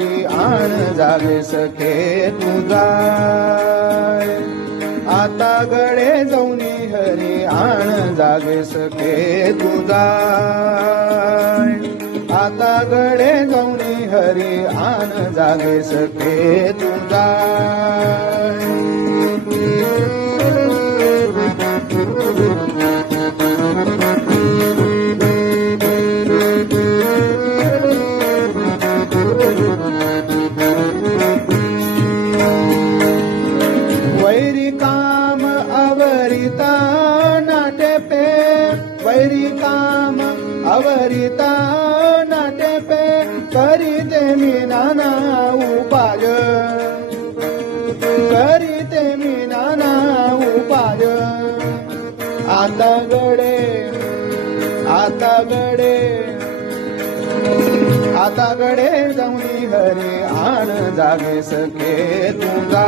हरी आण जागे सखे तुझा आता गडे जाऊनी हरी आण जागे सखे तुझा आता गडे जाऊनी हरी आण जागे सखे तुझा वैरी काम अवरिता नाटे पे वैरी काम अवरिता नाटे पे करीते मी नाना उपाय करीते मी नाना उपाय आता गडे आता गडे आता गडे जाऊनी हरी आण जागे सखे तुझा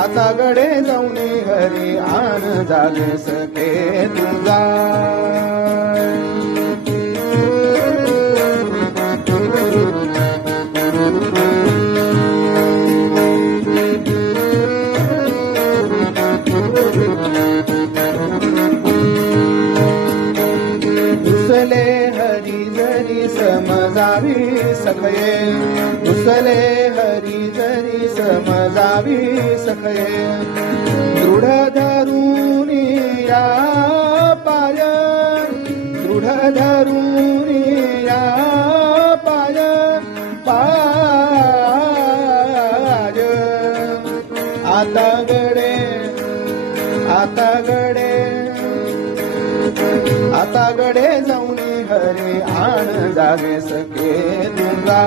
आता गडे जाऊनी हरी आण जागे सखे तुझा घुसले हरी जरी समजावी सखये घुसले हरी जरी समजावी सखये दृढ धरुनी या पाय दृढ धरुनी या पाय पाय आता गडे आता गडे आता गडे जाऊनी हरी आण जागे सखे तुझा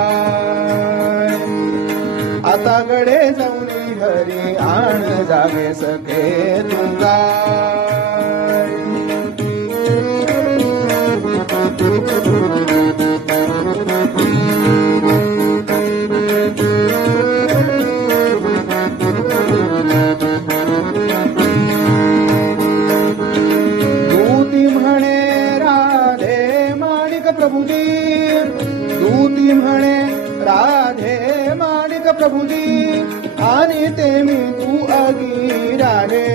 आता गडे जाऊनी हरी आण जागे सखे तुझा प्रभुजी दूती म्हणे राधे माणिक प्रभुजी आणि ते मी तू अगी राहे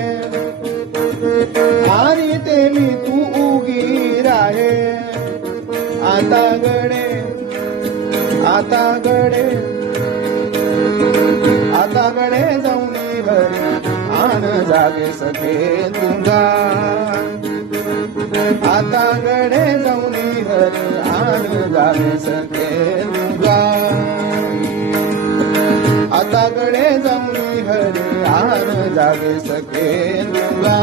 आणि ते मी तू उगी राहे आता गडे आता गडे आता गडे जाऊनी हरी आण जागे सखे तुझा आता गडे जाऊनी हरी आण जागे सखे तुझा आता गडे जाऊनी हरी आण जागे सखे तुझा